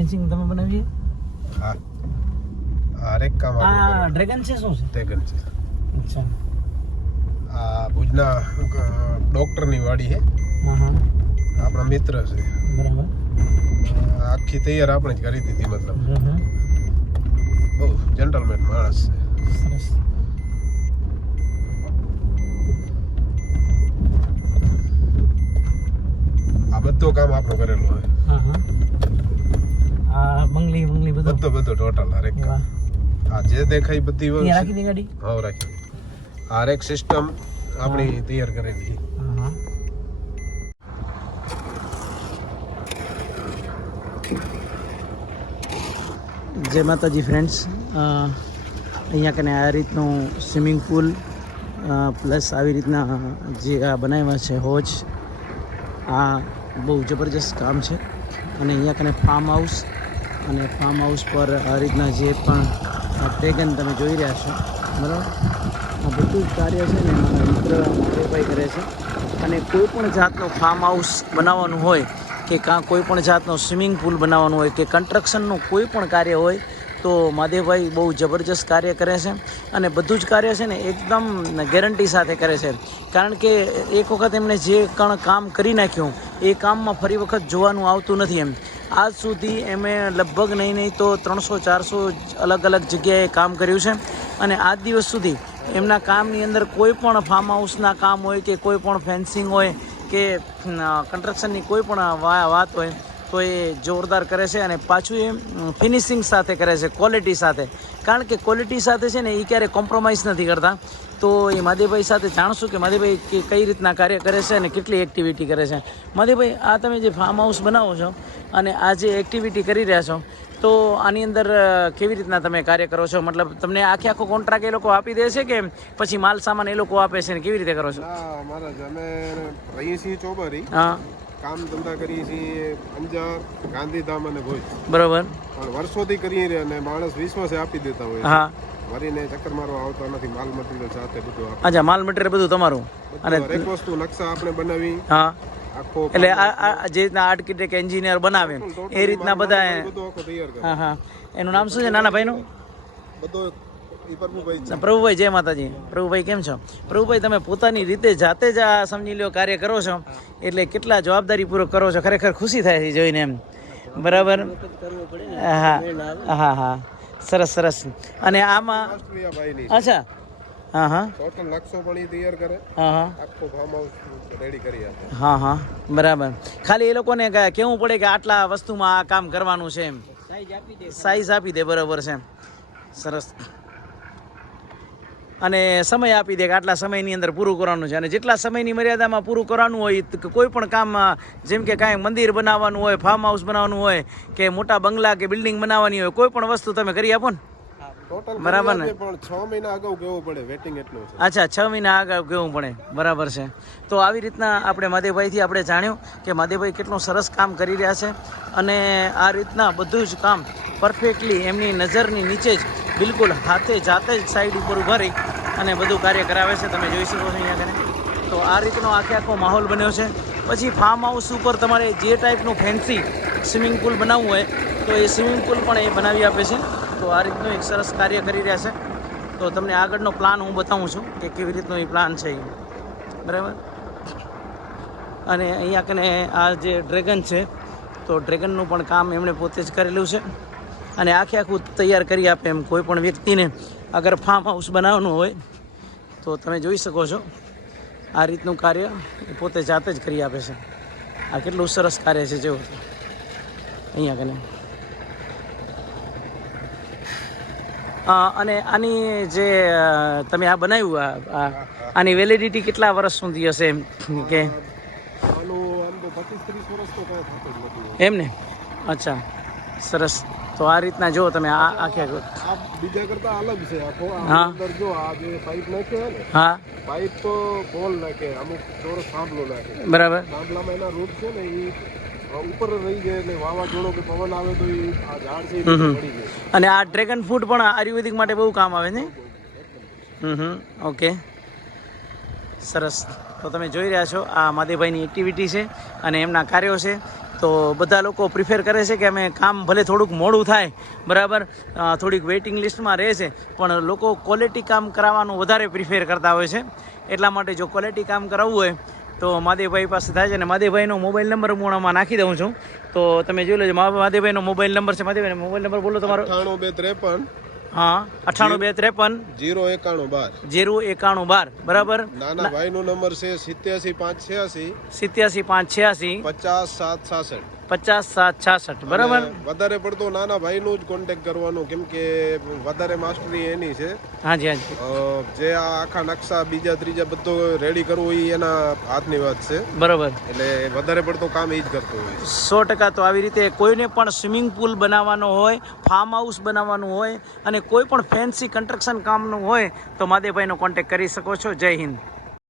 Fencing તમે બનાવી હા. આ હરેક કામ આ ડ્રેગન છે શું છે? ડ્રેગન છે. અચ્છા. આ ભુજના ડોક્ટરની વાડી છે હા હા. આપણા મિત્ર છે. બરાબર. આખી તૈયાર આપણે જ કરી દીધી મતલબ. બહુ જેન્ટલમેન માણસ છે. સરસ આ બધું કામ આપણું કરેલું હોય હા હા આ બંગલી બંગલી બધું બધું ટોટલ હરેક આ જે દેખાય બધી વસ્તુ રાખી દે ગાડી. હા રાખી હરેક સિસ્ટમ આપણી તૈયાર કરેલી. જય માતાજી ફ્રેન્ડ્સ અહીંયા કને આ રીતનું સ્વિમિંગ પુલ પ્લસ આવી રીતના જે આ બનાવ્યા છે હોજ આ બહુ જબરજસ્ત કામ છે. અને અહીંયા કને ફાર્મ હાઉસ અને ફાર્મ હાઉસ પર આ રીતના જે પણ ડ્રેગન તમે જોઈ રહ્યા છો, બરાબર? આ બધું કાર્ય છે ને મારા મિત્ર મહાદેવભાઈ કરે છે. અને કોઈ પણ જાતનું ફાર્મ હાઉસ બનાવવાનું હોય કે કાં કોઈ પણ જાતનો સ્વિમિંગ પુલ બનાવવાનું હોય કે કન્સ્ટ્રક્શનનું કોઈ પણ કાર્ય હોય, તો મહાદેવભાઈ બહુ જબરજસ્ત કાર્ય કરે છે. અને બધું જ કાર્ય છે ને એકદમ ગેરંટી સાથે કરે છે. કારણ કે એક વખત એમણે જે કણ કામ કરી નાખ્યું, એ કામમાં ફરી વખત જોવાનું આવતું નથી એમ. આજ સુધી એમણે લગભગ નહીં નહીં તો ત્રણસો, ચારસો અલગ અલગ જગ્યાએ કામ કર્યું છે. અને આજ દિવસ સુધી એમના કામની અંદર કોઈ પણ ફાર્મ હાઉસના કામ હોય કે કોઈ પણ ફેન્સિંગ હોય કે કન્સ્ટ્રક્શનની કોઈ પણ વાત હોય તો એ જોરદાર કરે છે અને પાછું એ ફિનિશિંગ સાથે કરે છે ક્વોલિટી સાથે. કારણ કે ક્વોલિટી સાથે છે ને એ ક્યારેય કોમ્પ્રોમાઇઝ નથી કરતા. તો એ માધીભાઈ સાથે જાણશું કે માધીભાઈ કે કઈ રીતના કાર્ય કરે છે અને કેટલી એક્ટિવિટી કરે છે. માધીભાઈ આ તમે જે ફાર્મ હાઉસ બનાવો છો અને આ જે એક્ટિવિટી કરી રહ્યા છો તો આની અંદર કેવી રીતના તમે કાર્ય કરો છો? મતલબ તમને આખે આખો કોન્ટ્રાક્ટ એ લોકો આપી દે છે કે પછી માલ સામાન એ લોકો આપે છે ને કેવી રીતે કરો છો? મહારાજ અમે રહીએ છીએ ચોબરી. હા. કામ ધંધા કરીએ છીએ અંજાર ગાંધીધામ અને ભોજ. બરોબર. પણ વર્ષોથી કરીએ રહ્યા અને માણસ વિશ્વાસે આપી દેતા હોય હા. વરીને ચક્કર મારવા આવતો નથી માલ મટીરિયલ સાથે બધું અચ્છા માલ મટીરિયલ બધું તમારું? અને એક વસ્તુ નકશા આપણે બનાવી. હા. આખો એટલે આ જે રીતના આર્કિટેક્ટ એન્જિનિયર બનાવે એ રીતના બધા બધું આખો તૈયાર કરે. હા હા. એનું નામ શું છે નાના ભાઈનું? બધો પ્રભુભાઈ જય માતાજી. પ્રભુભાઈ કેમ છો? પ્રભુભાઈ તમે પોતાની રીતે જાતે જ આ સમજી લ્યો કાર્ય કરો છો. એટલે કેટલા જવાબદારીપૂર્વક કરો છો? ખરેખર ખુશી થાય છે જોઈને એમ. બરાબર? હા હા હા. સરસ સરસ. અને આમાં અચ્છા. હા હા. ટોટલ નકશો પણ ઈ તૈયાર કરે. હા હા. આખો ફાર્મ હાઉસ રેડી કરી આપે. હા હા. બરાબર. ખાલી એ લોકોને કેવું પડે કે આટલા વસ્તુમાં આ કામ કરવાનું છે એમ. સાઈઝ આપી દે બરાબર છે. સરસ. અને સમય આપી દે કે આટલા સમયની અંદર પૂરું કરવાનું છે. અને જેટલા સમયની મર્યાદામાં પૂરું કરવાનું હોય કોઈ પણ કામ જેમ કે કાંઈ મંદિર બનાવવાનું હોય ફાર્મ હાઉસ બનાવવાનું હોય કે મોટા બંગલા કે બિલ્ડિંગ બનાવવાની હોય કોઈ પણ વસ્તુ તમે કરી આપો ને? બરાબર ને? પણ છ મહિના અગાઉ કેવું પડે? વેટિંગ એટલું છે. અચ્છા છ મહિના આગળ કેવું પડે? બરાબર છે. તો આવી રીતના આપણે માધેભાઈથી આપણે જાણ્યું કે માધેભાઈ કેટલું સરસ કામ કરી રહ્યા છે અને આ રીતના બધું જ કામ પરફેક્ટલી એમની નજરની નીચે જ બિલકુલ હાથે જાતે જ સાઈડ ઉપર ઊભા રહી અને બધું કાર્ય કરાવે છે, તમે જોઈ શકો છો અહીંયા કને તો આ રીતનો આખે આખો માહોલ બન્યો છે. પછી ફાર્મ હાઉસ ઉપર તમારે જે ટાઈપનું ફેન્સી સ્વિમિંગ પુલ બનાવવું હોય, તો એ સ્વિમિંગ પુલ પણ એ બનાવી આપે છે. તો આ રીતનું એક સરસ કાર્ય કરી રહ્યા છે. તો તમને આગળનો પ્લાન હું બતાવું છું કે કેવી રીતનો એ પ્લાન છે બરાબર? અને અહીંયા કને આ જે ડ્રેગન છે, તો ડ્રેગનનું પણ કામ એમણે પોતે જ કરેલું છે. અને આખે આખું તૈયાર કરી આપે એમ કોઈ પણ વ્યક્તિને. અગર ફાર્મ હાઉસ બનાવવાનું હોય તો તમે જોઈ શકો છો. આ રીતનું કાર્ય એ પોતે જાતે જ કરી આપે છે. આ કેટલું સરસ કાર્ય છે જેવું અહીંયા કને અને આની જે તમે આ બનાવ્યું આ આની વેલિડિટી કેટલા વર્ષ સુધી હશે એમ કે? એમ ને? અચ્છા. સરસ. તો આ રીતના જો તમે આ આખે આ બીજા કરતા અલગ છે. આખો હા. અંદર જો આ જે પાઇપ નાખે ને હા. પાઇપ તો બોલ નાખે અમુક ચોરસ થાંભલો નાખે. બરાબર. થાંભલામાં એના રૂટ છે ને એ ઉપર રહી જાય એટલે વાવાઝોડો કે પવન આવે તો એ આ ઝાડ છે. પડી જાય. અને આ ડ્રેગન ફ્રૂટ પણ આયુર્વેદિક માટે બહુ કામ આવે ને? હમ હમ. ઓકે. સરસ. તો તમે જોઈ રહ્યા છો આ માદેભાઈની એક્ટિવિટી છે અને એમના કાર્યો છે. તો બધા લોકો પ્રિફેર કરે છે કે અમે કામ ભલે થોડુંક મોડું થાય, બરાબર? થોડીક વેઇટિંગ લિસ્ટમાં રહે છે, પણ લોકો ક્વોલિટી કામ કરાવવાનું વધારે પ્રિફેર કરતા હોય છે. એટલા માટે જો ક્વોલિટી કામ કરાવવું હોય, તો માદેવભાઈ પાસે થાય છે અને માદેવભાઈનો મોબાઈલ નંબર હું આમાં નાખી દઉં છું. તો તમે જોઈ લેજો માદેવભાઈનો મોબાઈલ નંબર છે. માદેવભાઈનો મોબાઈલ નંબર બોલો તમારો. અઠ્ઠાણું બે ત્રેપન હા અઠાણું બે ત્રેપન. જીરો એકાણું બાર. જીરો એકાણું બાર બરાબર? નાના ભાઈનો નંબર છે સિત્યાસી પાંચ છ્યાસી. સિત્યાસી પાંચ છ્યાસી. પચાસ સાત છાસઠ પચાસ સાત છાસઠ બરાબર? વધારે પડતો નાના ભાઈનું જ કોન્ટેક્ટ કરવાનો કેમ કે વધારે માસ્ટરી એની છે. હાજી હાજી. જે આ આખા નકશા બીજા ત્રીજા બધો રેડી કરવો એ એના હાથની વાત છે. બરાબર. એટલે વધારે પડતો કામ એ જ કરતો હોય સો ટકા તો આવી રીતે કોઈને પણ સ્વિમિંગ પુલ બનાવવાનો હોય ફાર્મ હાઉસ બનાવવાનું હોય અને કોઈ પણ ફેન્સી કન્સ્ટ્રક્શન કામનું હોય તો માદેભાઈનો કોન્ટેક્ટ કરી શકો છો. જય હિન્દ.